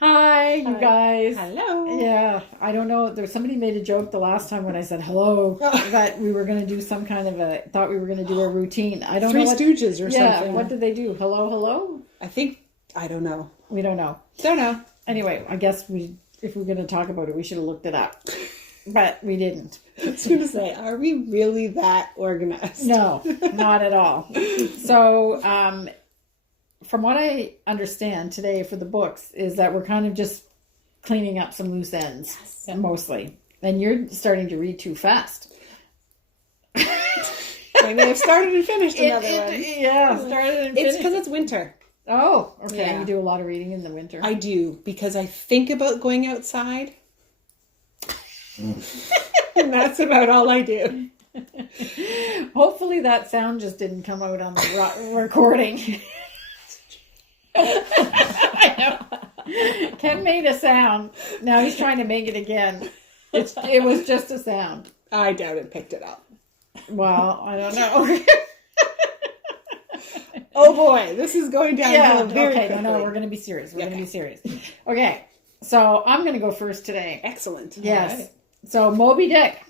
Hi, you guys. Hello. Yeah, I don't know. Somebody made a joke the last time when I said hello that we were going to do some kind of thought we were going to do a routine. I don't know. Three Stooges or something. Yeah, what did they do? Hello? I don't know. We don't know. Don't know. Anyway, I guess if we're going to talk about it, we should have looked it up. But we didn't. I was going to say, are we really that organized? No, not at all. So, from what I understand today for the books is that we're kind of just cleaning up some loose ends, mostly. And you're starting to read too fast. I may have started and finished another one. Yeah, started and finished. It's because it's winter. Oh, okay. Yeah. You do a lot of reading in the winter. I do, because I think about going outside. And that's about all I do. Hopefully that sound just didn't come out on the recording. I know. Ken made a sound. Now he's trying to make it again. It was just a sound. I doubt it picked it up. Well, I don't know. Oh boy, this is going downhill very quickly. No, we're going to be serious. We're going to be serious. Okay, so I'm going to go first today. Excellent. Yes. Right. So Moby Dick.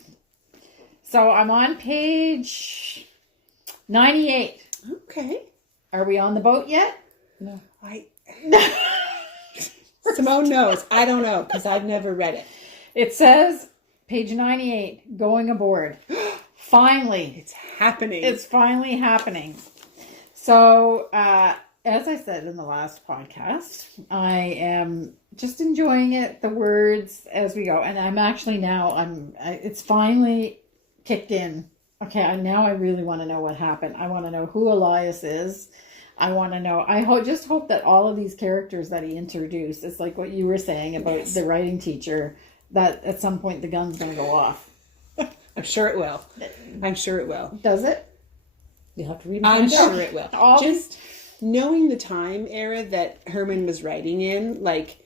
So I'm on page 98. Okay. Are we on the boat yet? No. Simone knows. I don't know, because I've never read it. It says, page 98, going aboard. Finally. It's happening. It's finally happening. So, as I said in the last podcast, I am just enjoying it, the words as we go. And I'm actually now, it's finally kicked in. Okay, now I really want to know what happened. I want to know who Elias is. I want to know, just hope that all of these characters that he introduced, it's like what you were saying about the writing teacher, that at some point the gun's going to go off. I'm sure it will. I'm sure it will. Does it? You'll have to read it. I'm sure it will. Just knowing the time era that Herman was writing in, like,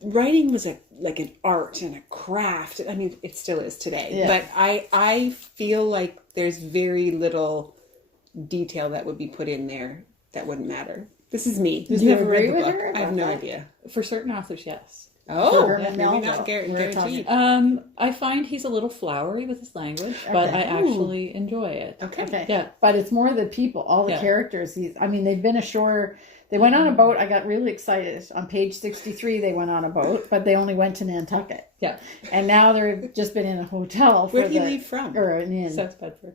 writing was like an art and a craft. I mean, it still is today. Yeah. But I feel like there's very little detail that would be put in there that wouldn't matter. This is me. Who's never read the book. I have no idea. For certain authors, yes. Oh, maybe not guaranteed. I find he's a little flowery with his language, but I actually enjoy it. Okay. Yeah. But it's more the people, all the characters. They've been ashore. They went on a boat. I got really excited. On page 63, they went on a boat, but they only went to Nantucket. Yeah. And now they've just been in a hotel. Where did he leave from? Or an inn. South Bedford.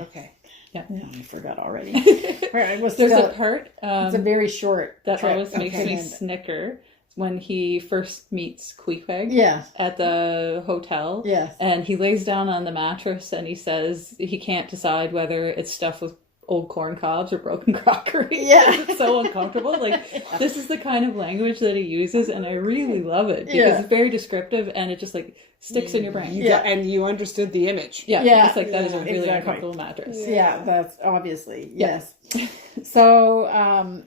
Okay. Yeah, I forgot already. There's a part. It's a very short that trip. always makes me snicker. When he first meets Queequeg at the hotel. Yes. And he lays down on the mattress and he says he can't decide whether it's stuffed with old corn cobs or broken crockery. Yeah. It's so uncomfortable. Like, this is the kind of language that he uses, and I really love it because it's very descriptive and it just like sticks in your brain. And you understood the image. Yeah. It's like, that is a really uncomfortable mattress. Yeah, that's obviously, yes. So, now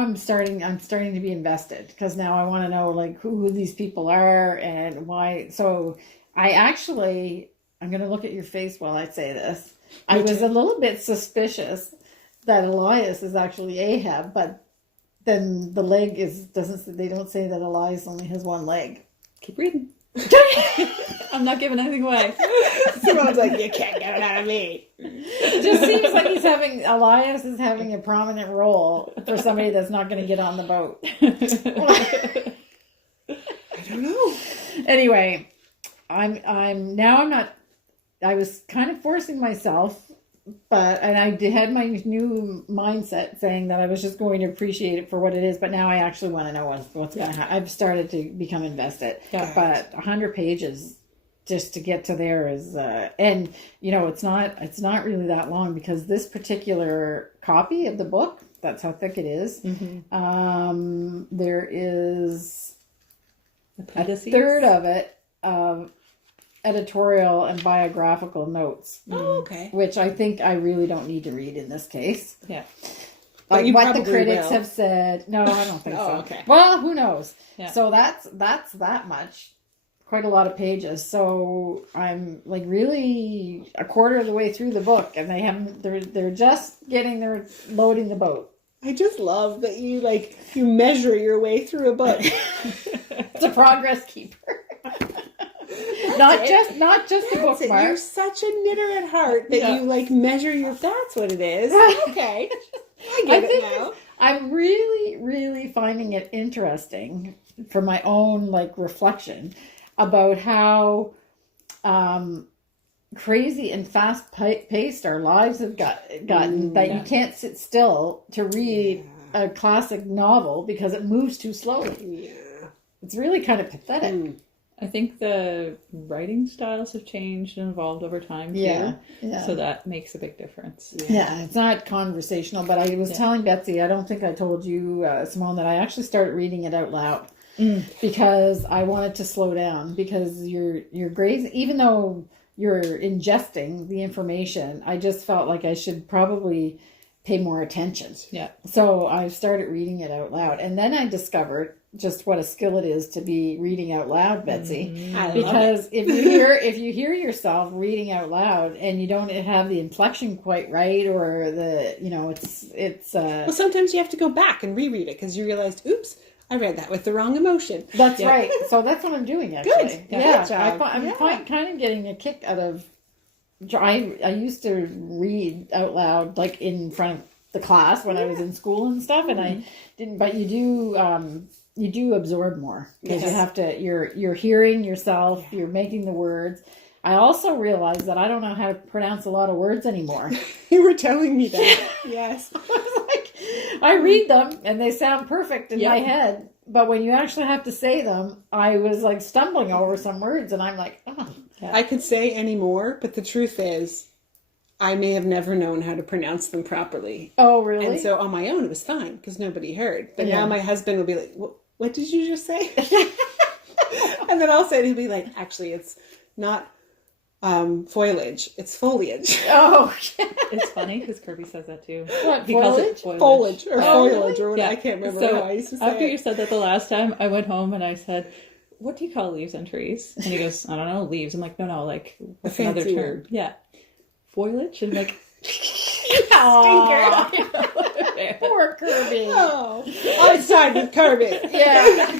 I'm starting to be invested, because now I want to know, like, who these people are and why. So I'm going to look at your face while I say this. I was a little bit suspicious that Elias is actually Ahab, but then the leg they don't say that Elias only has one leg. Keep reading. I'm not giving anything away. Simone's like, you can't get it out of me. It just seems like Elias is having a prominent role for somebody that's not going to get on the boat. I don't know. Anyway, I was kind of forcing myself, and I had my new mindset saying that I was just going to appreciate it for what it is, but now I actually want to know what's going to happen. I've started to become invested, but 100 pages just to get to there is, and it's not really that long, because this particular copy of the book, that's how thick it is. Mm-hmm. There is a third of it editorial and biographical notes. Oh, okay. Which I think I really don't need to read in this case. Yeah. Like what the critics have said. No, I don't think so. Okay. Well, who knows? Yeah. So that's that much. Quite a lot of pages. So I'm like really a quarter of the way through the book, and they're just loading the boat. I just love that you measure your way through a book. It's a progress keeper. not just a bookmark. You're such a knitter at heart that you measure your. That's what it is. Okay, I get it now. I'm really, really finding it interesting for my own reflection about how crazy and fast paced our lives have gotten that you can't sit still to read a classic novel because it moves too slowly. Yeah, it's really kind of pathetic. I think the writing styles have changed and evolved over time too. Yeah. So that makes a big difference. Yeah, it's not conversational, but I was telling Betsy, I don't think I told you, Simone, that I actually started reading it out loud because I wanted to slow down because you're grazing, even though you're ingesting the information, I just felt like I should probably pay more attention. Yeah. So I started reading it out loud. And then I discovered just what a skill it is to be reading out loud, Betsy. Because if you hear yourself reading out loud and you don't have the inflection quite right, or it's well, sometimes you have to go back and reread it because you realized, oops, I read that with the wrong emotion. That's right. So that's what I'm doing, actually. Good. Yeah. I'm kind of getting a kick out of. I used to read out loud in front of the class when I was in school and stuff, and I didn't. But you do absorb more because you have to. You're hearing yourself. You're making the words. I also realized that I don't know how to pronounce a lot of words anymore. You were telling me that. Yes. I read them and they sound perfect in my head, but when you actually have to say them, I was stumbling over some words, and I'm like, oh. Yeah. I could say any more, but the truth is, I may have never known how to pronounce them properly. Oh, really? And so on my own, it was fine because nobody heard. But now my husband will be like, what did you just say? And then I'll say it, he'll be like, actually, it's not foliage, it's foliage. Oh, it's funny because Kirby says that too. What, he calls it foliage or foliage or whatever. Yeah. I can't remember how I used to say after it. you said that the last time, I went home and I said, what do you call leaves on trees? And he goes, I don't know, leaves. I'm like, no, what's another term? Word. Yeah. Foliage? And I'm like, stinker. Poor Kirby. Oh, I side with Kirby. Yeah.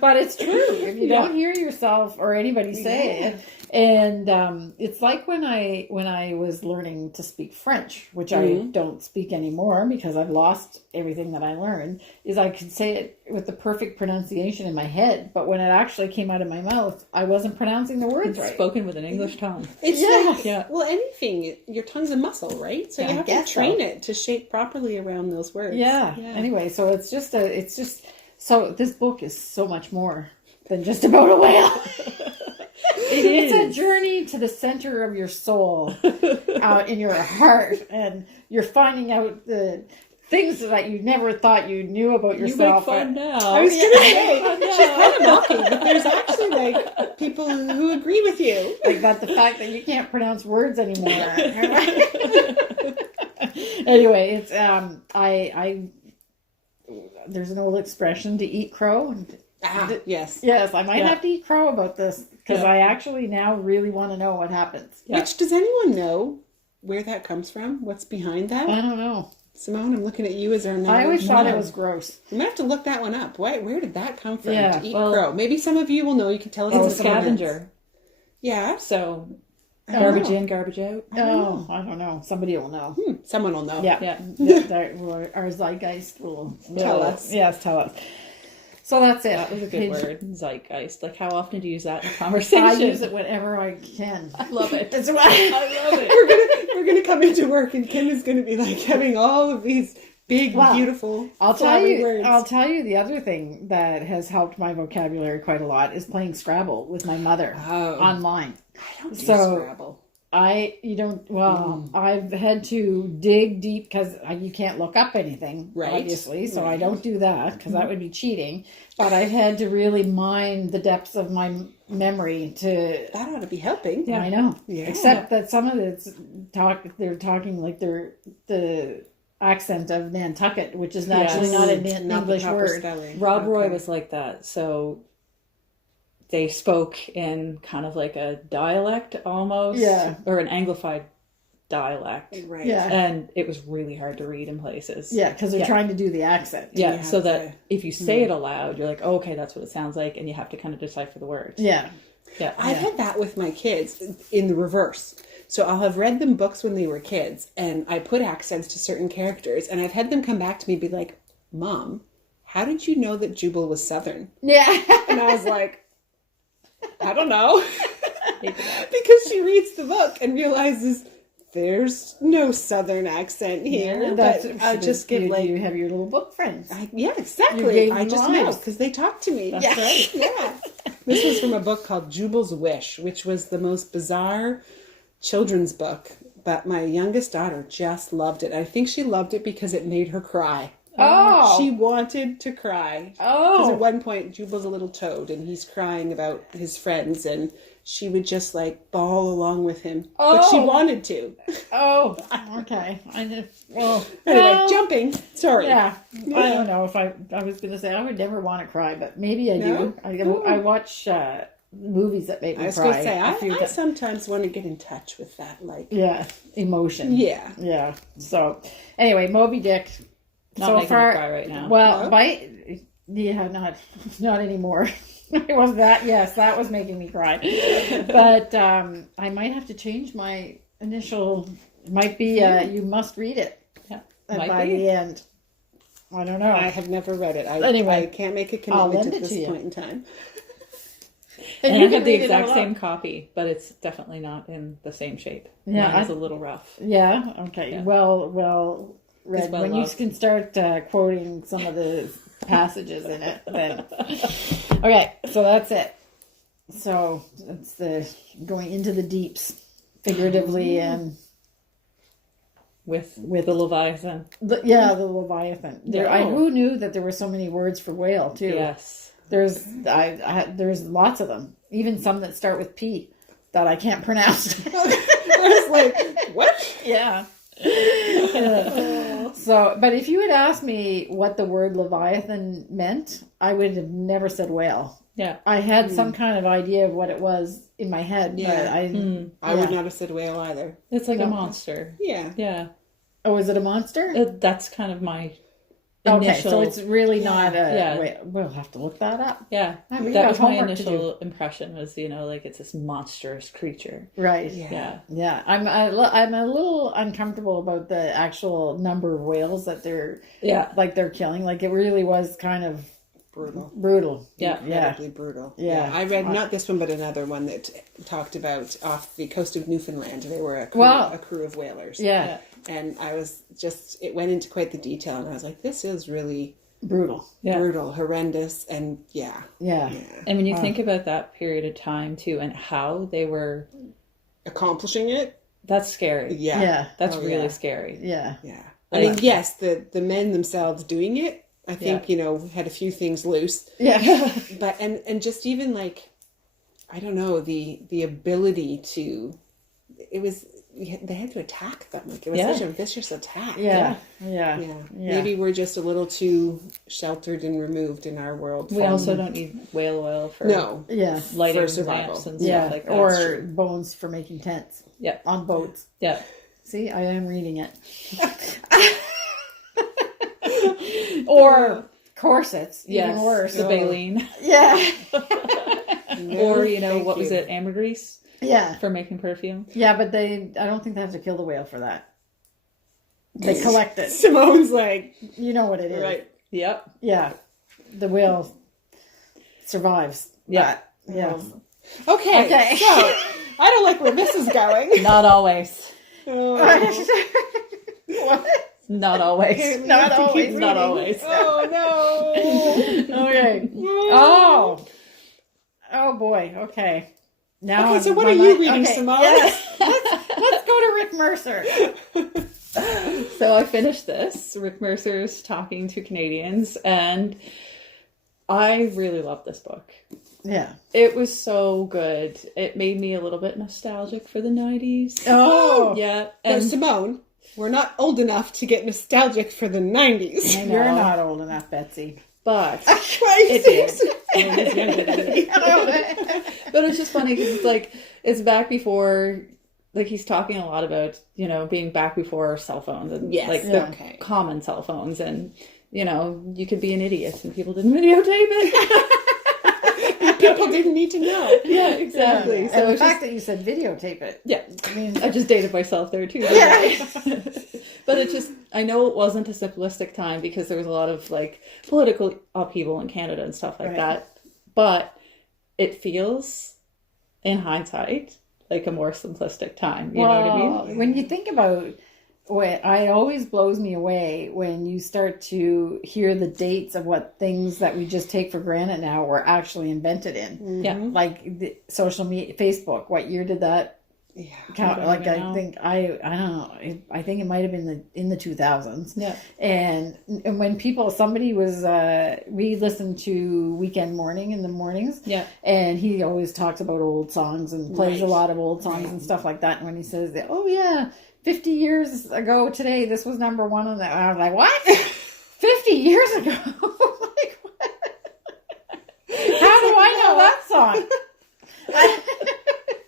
But it's true. If you don't hear yourself or anybody say it. And it's like when I was learning to speak French, which I don't speak anymore because I've lost everything that I learned, is I could say it with the perfect pronunciation in my head, but when it actually came out of my mouth, I wasn't pronouncing the words right. Spoken with an English tongue. It's well, anything, your tongue's a muscle, right? So you have to train it to shape properly around those words. Yeah. Anyway, so it's just so this book is so much more than just about a whale. It's a journey to the center of your soul, out in your heart, and you're finding out the things that you never thought you knew about yourself. You make fun now. I was going to say, she's kind of mocking, but there's actually people who agree with you. About the fact that you can't pronounce words anymore. Anyway, it's there's an old expression to eat crow. Yes. Yes, I might have to eat crow about this because I actually now really want to know what happens. Yeah. Which, does anyone know where that comes from? What's behind that? I don't know. Simone, I'm looking at you as our knowledge. I always thought it was gross. You might have to look that one up. Where did that come from? To eat crow. Maybe some of you will know. You can tell us. It's a scavenger. Yeah. So garbage in, garbage out. I don't know. Somebody will know. Someone will know. Yeah. Our zeitgeist will tell us. Yes, tell us. So that's it. That was a good word, zeitgeist. How often do you use that in a conversation? I use it whenever I can. I love it. That's why I love it. We're gonna come into work and Kim is gonna be having all of these big, beautiful. I'll tell words. you the other thing that has helped my vocabulary quite a lot is playing Scrabble with my mother online. I don't do Scrabble. I've had to dig deep because you can't look up anything, obviously, so I don't do that because that would be cheating. But I've had to really mine the depths of my memory to... That ought to be helping. Yeah, I know. Yeah. Except that some of they're talking like they're the accent of Nantucket, which is actually not an English word. Spelling. Rob Roy was like that, so... They spoke in kind of like a dialect almost, or an Anglified dialect. Right. Yeah. And it was really hard to read in places. Yeah, because they're trying to do the accent. Yeah, You so have that to- if you say it aloud, you're like, oh, okay, that's what it sounds like, and you have to kind of decipher the words. Yeah. Yeah. I've had that with my kids in the reverse. So I'll have read them books when they were kids, and I put accents to certain characters, and I've had them come back to me and be like, Mom, how did you know that Jubal was Southern? Yeah. And I was like, I don't know. Because she reads the book and realizes there's no Southern accent here. Yeah, but I just get like... You have your little book friends. Yeah, You exactly. gave I them just lines. know because they talk to me. That's right. Yeah. This was from a book called Jubal's Wish, which was the most bizarre children's book. But my youngest daughter just loved it. I think she loved it because it made her cry. Oh. She wanted to cry. Because at Oh. one point, Jubal's a little toad and he's crying about his friends and she would just like bawl along with him. But she Oh. wanted to. Oh. Okay. I just. Well. Anyway, well, jumping. Sorry. Yeah. I don't know if I was going to say I would never want to cry, but maybe I No? do. I watch movies that make me I was cry. going to say, a few I times. sometimes want to get in touch with that. Like, Yeah. Emotion. yeah. Yeah. So, anyway, Moby Dick. Not so making far, me cry right now. Well, No? yeah, not anymore. It was that. Yes, that was making me cry. But I might have to change my initial. Might be you must read it. Yeah, By might be. the end. I don't know. I have never read it. Anyway, I can't make a I'll commitment lend at it to this you. point in time. And you I can have the read it exact out same loud. copy, but it's definitely not in the same shape. Yeah, Mine is a little rough. Yeah. Okay. Yeah. Well. Read. well When you loved. can start quoting some of the passages in it, then okay. So that's it. So it's the going into the deeps, figuratively and With the Leviathan. the Leviathan. Yeah. Who knew that there were so many words for whale too? Yes. There's there's lots of them. Even some that start with P that I can't pronounce. I was like, what? Yeah. So, but if you had asked me what the word Leviathan meant, I would have never said whale. Yeah. I had some kind of idea of what it was in my head, Yeah. but I. I would not have said whale either. It's like No. a monster. Yeah. Yeah. Oh, is it a monster? That's kind of my Okay, initial... so it's really not a. Yeah. Wait, we'll have to look that up. Yeah. We That got was my homework to initial impression was, like it's this monstrous creature. Right. Yeah. Yeah, I'm a little uncomfortable about the actual number of whales that they're killing. Like it really was kind of brutal. Yeah. Incredibly brutal. Yeah. I read not this one, but another one that talked about off the coast of Newfoundland. They were a crew of whalers. Yeah. And I was it went into quite the detail, and I was like, this is really Brutal. Yeah. brutal, horrendous, and yeah. And when you think about that period of time too and how they were... Accomplishing it? That's scary. Yeah. Yeah. That's Oh, really yeah. scary. Yeah. Yeah. I mean, yes, the men themselves doing it, I think, had a few things loose. Yeah. But, and just even like, I don't know, the ability to, they had to attack them. Like, it was such a vicious attack. Yeah. Maybe we're just a little too sheltered and removed in our world. We also don't need whale oil for Yeah. lighting For survival. lamps and Yeah. stuff like that. Or bones for making tents. Yeah. On boats. Yeah. See, I am reading it. Or corsets. Even worse. The baleen. Yeah. Or, what was it? Ambergris Yeah. for making perfume. Yeah, but I don't think they have to kill the whale for that. They collect it. Simone's like, You know what it is. right. Yep. Yeah. The whale survives. Yeah. But, yeah. Okay. So, I don't like where this is going. Not always. What? Not always. Not always. Not always. Oh, no. Okay. Oh boy. Okay. Now. Okay, so what are you reading, okay. Simone? Yes. Let's go to Rick Mercer. So I finished this. Rick Mercer's Talking to Canadians, and I really love this book. Yeah. It was so good. It made me a little bit nostalgic for the 90s. Oh. Yeah. No, And Simone, we're not old enough to get nostalgic for the 90s. I know. You're not old enough, Betsy. but It did. I was younger than me. But it's just funny because it's back before like he's talking a lot about, you know, being back before cell phones and Yes. like Yeah. the common cell phones, and you know, you could be an idiot and people didn't videotape it. People didn't need to know. Yeah, exactly. And So the it's fact just, that you said videotape it. yeah, I mean, I just dated myself there too. Yeah. But it just, I know it wasn't a simplistic time because there was a lot of like political upheaval in Canada and stuff like Right. that. But it feels, in hindsight, like a more simplistic time. You know what I mean? When you think about what it always blows me away when you start to hear the dates of what things that we just take for granted now were actually invented in. Yeah. Like the social media, Facebook. What year did that count? I Like don't I know. think I don't know. I think it might have been in the 2000s. Yeah. And when somebody was we listened to Weekend Morning in the mornings. Yeah. And he always talks about old songs and plays a lot of old songs and stuff like that. And when he says that, oh yeah, 50 years ago today, this was number one on that. I was like, what? 50 years ago? Like, what? How do I know that song?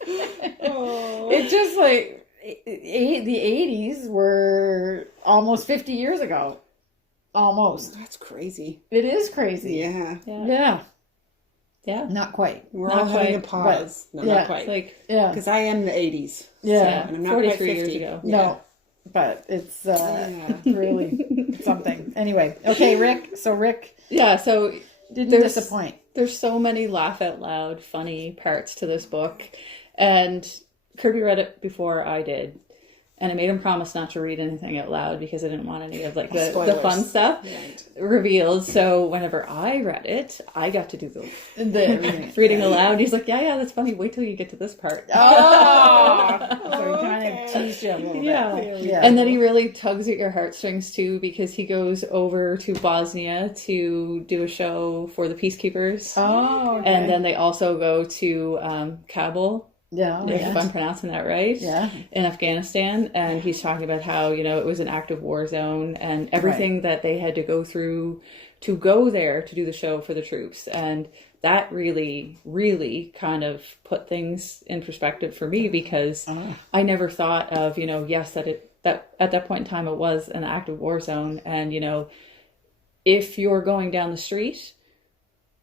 It just like the 80s were almost 50 years ago. Almost. That's crazy. It is crazy. Yeah. Yeah. Yeah. Not quite. We're Not all having a quite, pause. No, yeah. not quite. Like, Yeah. Because I am the 80s. Yeah. And I'm not quite 43 years 50. ago. No. But it's really something. Anyway. Okay, Rick. So Rick yeah, so didn't disappoint. There's so many laugh out loud, funny parts to this book. And Kirby read it before I did. And I made him promise not to read anything out loud because I didn't want any of like the fun stuff revealed. So whenever I read it, I got to do the reading aloud. He's like, yeah, that's funny. Wait till you get to this part. Oh, so he kind of teased you a little bit. Yeah. And then he really tugs at your heartstrings too, because he goes over to Bosnia to do a show for the Peacekeepers. Oh, okay. And then they also go to Kabul. Yeah. If I'm pronouncing that right. Yeah. In Afghanistan. And he's talking about how, you know, it was an active war zone and everything that they had to go through to go there to do the show for the troops. And that really, really kind of put things in perspective for me because I never thought of, you know, yes, that at that point in time it was an active war zone. And, you know, if you're going down the street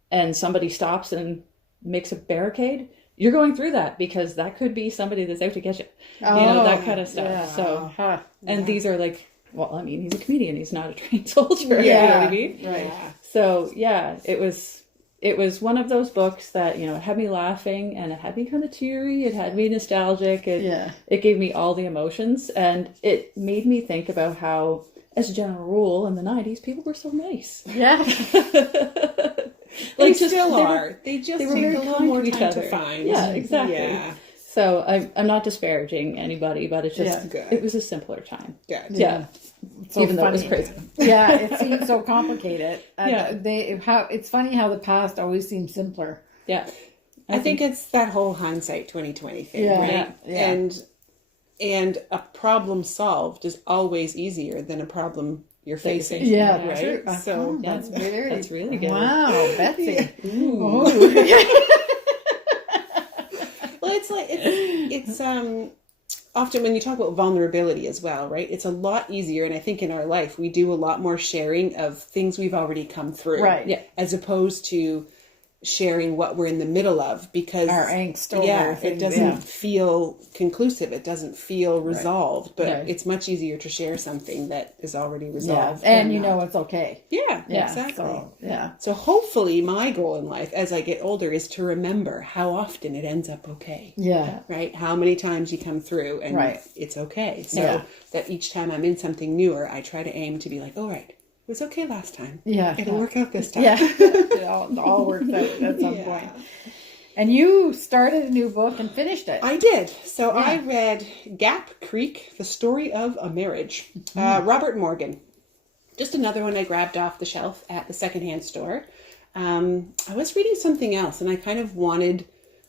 and somebody stops and makes a barricade, you're going through that because that could be somebody that's out to get you. You know, that kind of stuff. Yeah. So, and these are like, well, I mean, he's a comedian. He's not a trained soldier. Yeah. You know what I mean? Right. So, yeah, it was one of those books that, you know, it had me laughing and it had me kind of teary. It had me nostalgic. It gave me all the emotions and it made me think about how, as a general rule, in the 90s, people were so nice. Yeah. They still are. They just were take very a little kind more to each time other. to find. Yeah, exactly. Yeah. So I'm not disparaging anybody, but it's just Good. it was a simpler time. Good. Yeah. So Even though it was funny. crazy. Yeah, it seems so complicated. Yeah. It's funny how the past always seems simpler. Yeah. I think it's that whole hindsight 2020 thing, Yeah. right? Yeah. And a problem solved is always easier than a problem you're facing. Yeah, right. true. So That's really good. Wow, Betsy. well, it's like it's often when you talk about vulnerability as well, right? It's a lot easier, and I think in our life we do a lot more sharing of things we've already come through, Right. Yeah. as opposed to sharing what we're in the middle of because Our angst over it things, doesn't feel conclusive, it doesn't feel resolved, but Right. it's much easier to share something that is already Yeah, resolved. and you know it's okay. Yeah, Yeah, exactly. So, yeah. So hopefully my goal in life as I get older is to remember how often it ends up okay. Yeah. Right? How many times you come through and Right. it's okay. So Yeah. that each time I'm in something newer, I try to aim to be like, all right, it was okay last time. Yeah. It'll work out this time. Yeah. It all works out at some point. And you started a new book and finished it. I did. So I read Gap Creek, The Story of a Marriage. Robert Morgan. Just another one I grabbed off the shelf at the secondhand store. I was reading something else and I kind of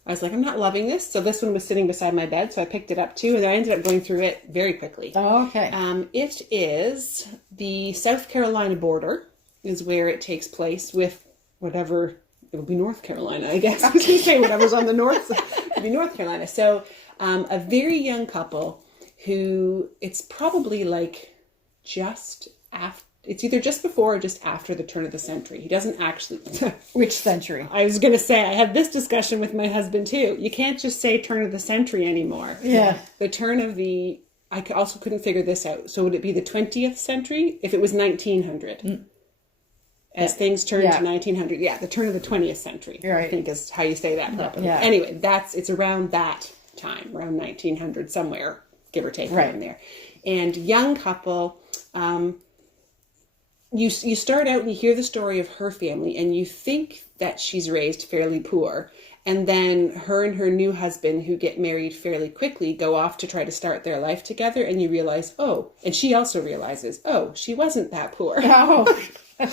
I was like, I'm not loving this. So this one was sitting beside my bed. So I picked it up too. And I ended up going through it very quickly. Oh, okay. It is the South Carolina border is where it takes place with whatever, it'll be North Carolina, I guess. I was going to say whatever's on the north side. It'll be North Carolina. So A very young couple who it's probably like just after, it's either just before or just after the turn of the century. He doesn't actually... Which century? I was going to say, I had this discussion with my husband too. You can't just say turn of the century anymore. Yeah. The turn of the... I also couldn't figure this out. So would it be the 20th century if it was 1900? As things turned to 1900. Yeah, the turn of the 20th century, I think is how you say that properly. Yeah. Anyway, it's around that time, around 1900 somewhere, give or take here and there. And young couple... You start out and you hear the story of her family and you think that she's raised fairly poor. And then her and her new husband, who get married fairly quickly, go off to try to start their life together. And you realize, and she also realizes, she wasn't that poor. Oh,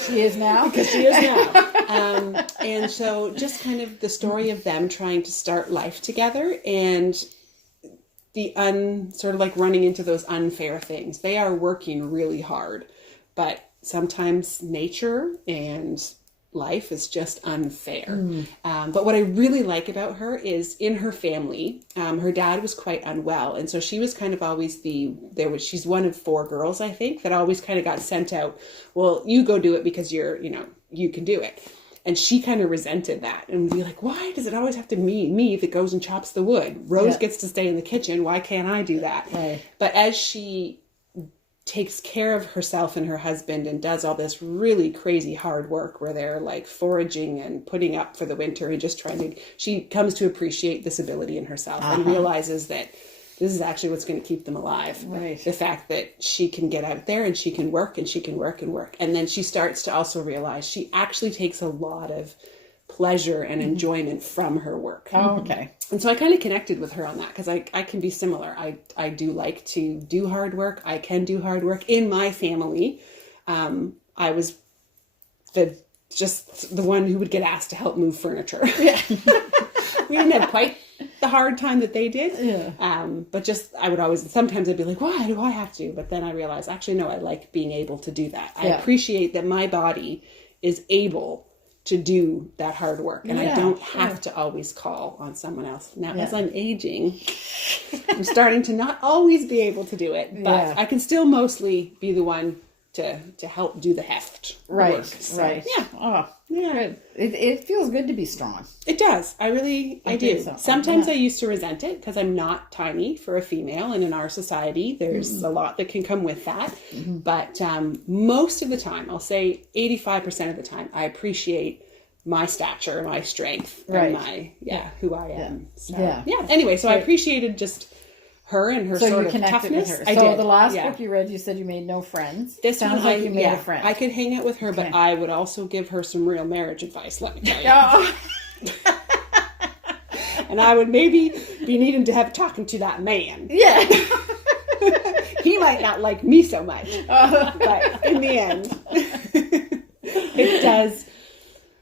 she is now? Because she is now. And so just kind of the story of them trying to start life together and the sort of like running into those unfair things. They are working really hard, but sometimes nature and life is just unfair. But what I really like about her is in her family, her dad was quite unwell. And so she was kind of always she's one of 4 girls, I think, that always kind of got sent out. Well, you go do it because you can do it. And she kind of resented that and would be like, why does it always have to be me that goes and chops the wood? Rose gets to stay in the kitchen. Why can't I do that? Right. But as she takes care of herself and her husband and does all this really crazy hard work where they're like foraging and putting up for the winter and just she comes to appreciate this ability in herself and realizes that this is actually what's going to keep them alive. Right. The fact that she can get out there and she can work and she can work and work. And then she starts to also realize she actually takes a lot of pleasure and enjoyment from her work. Oh, okay. And so I kind of connected with her on that because I can be similar. I do like to do hard work. I can do hard work. In my family, I was the one who would get asked to help move furniture. Yeah. We didn't have quite the hard time that they did. Yeah. But sometimes I'd be like, why do I have to? But then I realized, actually, no, I like being able to do that. I appreciate that my body is able to do that hard work. And I don't have to always call on someone else. Now, as I'm aging, I'm starting to not always be able to do it, but I can still mostly be the one to help do the heft. Right, work. So, right. Yeah. Oh, yeah. Good. It feels good to be strong. It does. I do. So. Sometimes I used to resent it because I'm not tiny for a female. And in our society, there's a lot that can come with that. Mm-hmm. But most of the time, I'll say 85% of the time, I appreciate my stature, my strength, and my, who I am. So, Anyway, so I appreciated just her and her sort of toughness. With her. So the last book you read, you said you made no friends. This sounds like you made a friend. I could hang out with her, but I would also give her some real marriage advice, let me tell you. And I would maybe be needing to have talking to that man. Yeah. He might not like me so much, but in the end, it does.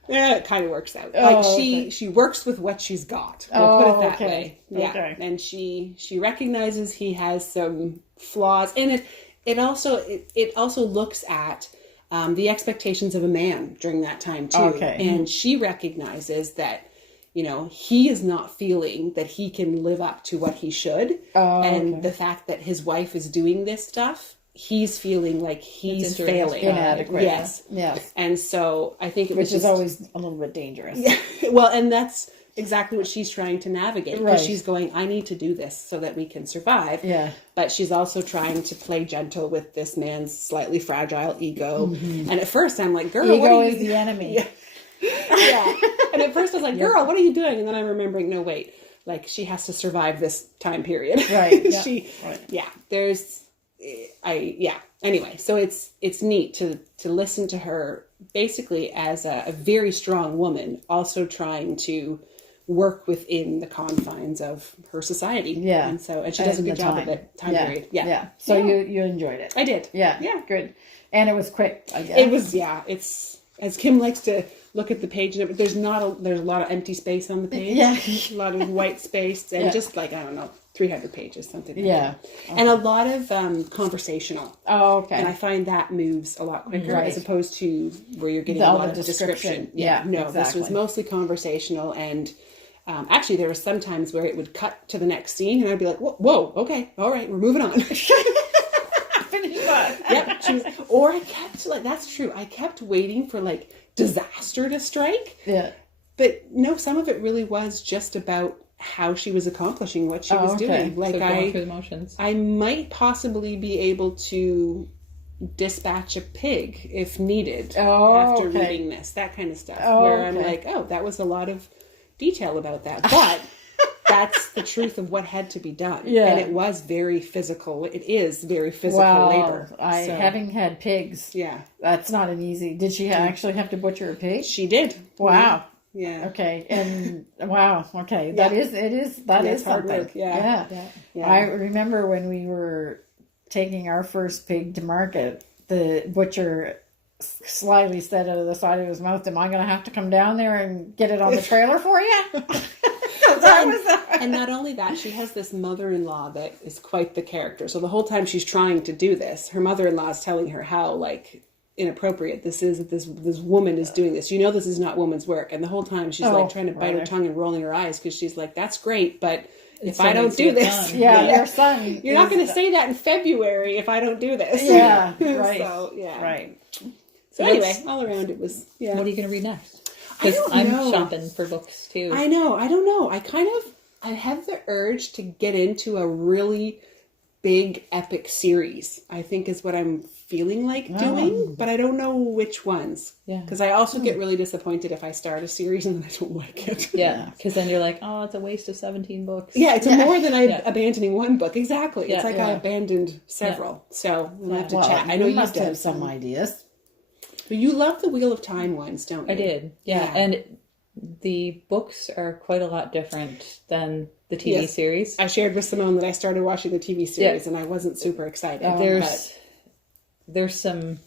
Yeah, it kind of works out. She works with what she's got. We'll put it that way. Yeah, okay. And she recognizes he has some flaws, and it also looks at the expectations of a man during that time too. Okay. And she recognizes that he is not feeling that he can live up to what he should, and the fact that his wife is doing this stuff. He's feeling like he's failing. Inadequate. Yes. And so I think which is always a little bit dangerous. Yeah. Well, and that's exactly what she's trying to navigate. Because she's going, I need to do this so that we can survive. Yeah. But she's also trying to play gentle with this man's slightly fragile ego. Mm-hmm. And at first I'm like, girl, ego is the enemy. Yeah. And at first I was like, girl, what are you doing? And then I'm remembering, no, wait. Like, she has to survive this time period. Right. Anyway, so it's neat to listen to her basically as a very strong woman, also trying to work within the confines of her society. Yeah. And she does a good job of it. Time period. Yeah. Yeah. So you enjoyed it. I did. Yeah. Yeah. Good. And it was quick, I guess. It was, it's, as Kim likes to look at the page, there's a lot of empty space on the page. Yeah. A lot of white space and just like, I don't know, 300 pages, something like that. Okay. And a lot of conversational. Oh, okay. And I find that moves a lot quicker as opposed to where you're getting a lot of description. Yeah. No, exactly. This was mostly conversational and Actually, there were some times where it would cut to the next scene, and I'd be like, "Whoa, okay, all right, we're moving on." Finish that. Yep. Or I kept that's true. I kept waiting for like disaster to strike. Yeah. But no, some of it really was just about how she was accomplishing what she was doing. Like so going through the motions. I might possibly be able to dispatch a pig if needed after reading this, that kind of stuff. Where I'm like, oh, that was a lot of detail about that. But that's the truth of what had to be done. Yeah. And it was very physical. It is very physical labor. Having had pigs, that's not an easy. Did she actually have to butcher a pig? She did. Wow. Yeah. Okay. And wow. Okay. That is hard something. work. Yeah. I remember when we were taking our first pig to market, the butcher slyly said out of the side of his mouth, "Am I going to have to come down there and get it on the trailer for you?" And not only that, she has this mother-in-law that is quite the character. So the whole time she's trying to do this, her mother-in-law is telling her how like inappropriate this is, that this woman is doing this. You know, this is not woman's work. And the whole time she's like trying to bite her tongue and rolling her eyes because she's like, "That's great, but if I don't do this, your son, you're not going to say that in February if I don't do this." Yeah, right. So, right. So anyway, all around it was, What are you going to read next? I Because don't I'm know. shopping for books too. I know. I don't know. I have the urge to get into a really big epic series, I think is what I'm feeling like doing, but I don't know which ones. Yeah. Because I also get really disappointed if I start a series and I don't like it. Yeah, because then you're like, oh, it's a waste of 17 books. Yeah, it's more than abandoning one book. Exactly. Yeah, It's like I abandoned several. So we'll have to chat. I know you you must did have some ideas. But you love the Wheel of Time ones, don't you? I did. Yeah. And the books are quite a lot different than the TV series. I shared with Simone that I started watching the TV series and I wasn't super excited. There's some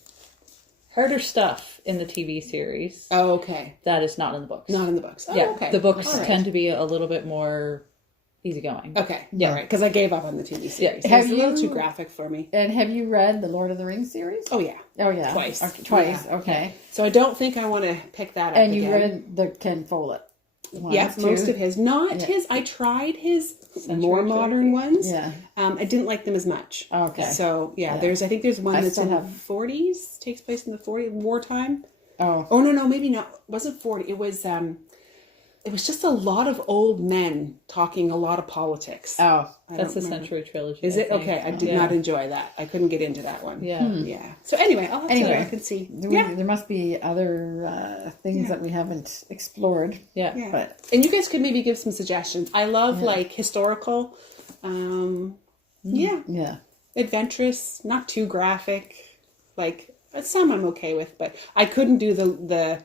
harder stuff in the TV series. Oh, okay. That is not in the books. Not in the books. Oh, yeah. okay. The books tend to be a little bit more easygoing. Okay. Yeah, right. Because I gave up on the TV series. Yeah. It's a little too graphic for me. And have you read the Lord of the Rings series? Oh, yeah. Oh, yeah. Twice. Okay, twice. Yeah. Okay. So I don't think I want to pick that up And again. you read the Ken Follett ones, Yes, most of his. Not his. I tried his more modern ones. Yeah. I didn't like them as much. Okay. So, I think there's one that's in the 40s, takes place in the 40s, wartime. Oh. Oh, no, maybe not. It wasn't 40. It was just a lot of old men talking a lot of politics. Oh. That's the Century Trilogy. Is it? Okay, I did not enjoy that. I couldn't get into that one. Yeah. Yeah. So anyway, I'll have to look and see. There must be other things that we haven't explored. Yeah. But and you guys could maybe give some suggestions. I love like historical, adventurous, not too graphic. Like some I'm okay with, but I couldn't do the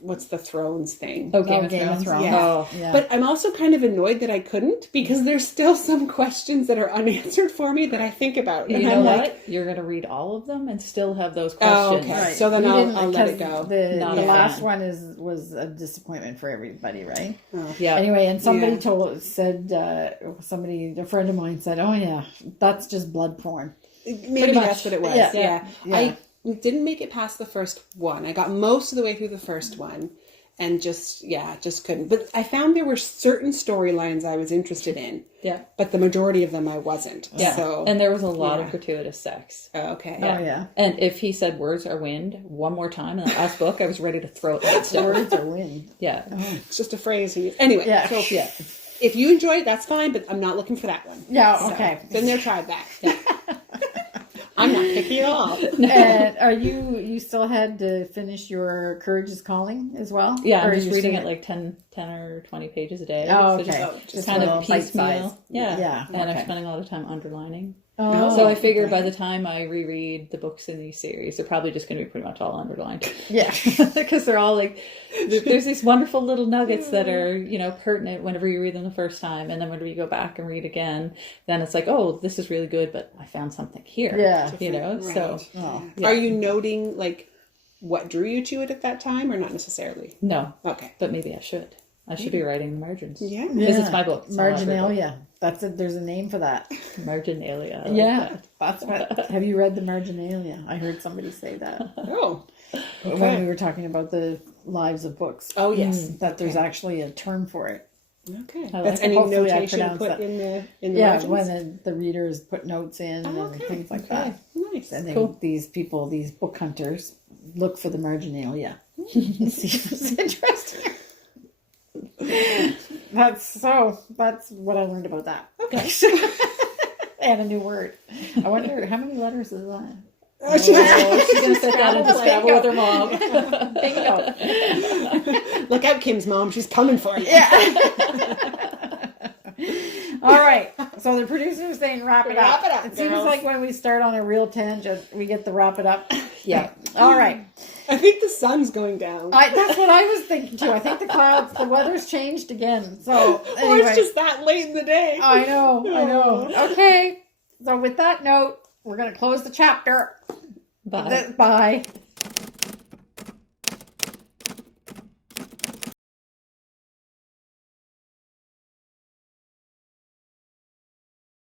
what's the Thrones thing? Oh, Game of Thrones. Yeah. Oh. Yeah. But I'm also kind of annoyed that I couldn't because there's still some questions that are unanswered for me that I think about. You and know I'm what? like, You're going to read all of them and still have those questions. okay. Right. So then I'll let it go. The Not a last fan. one was a disappointment for everybody, right? Yeah. Anyway, and somebody a friend of mine said, "Oh yeah, that's just blood porn." Maybe that's what it was. Yeah. I didn't make it past the first one. I got most of the way through the first one and just couldn't. But I found there were certain storylines I was interested in. Yeah. But the majority of them I wasn't. Yeah. So, and there was a lot of gratuitous sex. okay. Oh yeah. And if he said words are wind one more time in the last book, I was ready to throw it at stuff. Words are wind. Yeah. It's just a phrase he used. Anyway. Yeah. So, if you enjoy it, that's fine, but I'm not looking for that one. Yeah. So, Okay. been there, tried that. Yeah. I'm not picky at all. And are you still had to finish your Courage is Calling as well? Yeah, Or I'm just you reading still- it like 10 or 20 pages a day. Oh, So okay. just kind of bite size. piecemeal. Yeah. Yeah, And okay. I'm spending a lot of time underlining. Oh, So I figure by the time I reread the books in these series, they're probably just going to be pretty much all underlined. yeah. Because they're all like, there's these wonderful little nuggets that are, pertinent whenever you read them the first time. And then whenever you go back and read again, then it's like, oh, this is really good, but I found something here. Yeah. So. Oh. Yeah. Are you noting, like, what drew you to it at that time, or not necessarily? No. Okay. But maybe I should. I should be writing the margins. Yeah. Because it's my book. It's not every book. Marginalia. That's it. There's a name for that. Marginalia. I like Yeah. that. That's what. Have you read the Marginalia? I heard somebody say that Oh. when we were talking about the lives of books. Oh, yes. That there's actually a term for it. Okay. I like That's it. any Hopefully I notation pronounce put that. in the Yeah, margins? when the readers put notes in and things like that. Nice. And then Cool. these people, these book hunters, look for the marginalia. See if it's interesting. That's what I learned about that. Okay. And a new word. I wonder how many letters is that? Oh, she's gonna set that into Scrabble with her mom. Bingo. Look out, Kim's mom. She's coming for you. Yeah. All right. So the producer's saying wrap it up. Wrap it up, It seems girls. like when we start on a real tangent, we get the wrap it up. Yeah. All right. I think the sun's going down. That's what I was thinking too. I think the weather's changed again. So Or anyway. it's just that late in the day. I know. Okay. So with that note, we're going to close the chapter. Bye. Bye.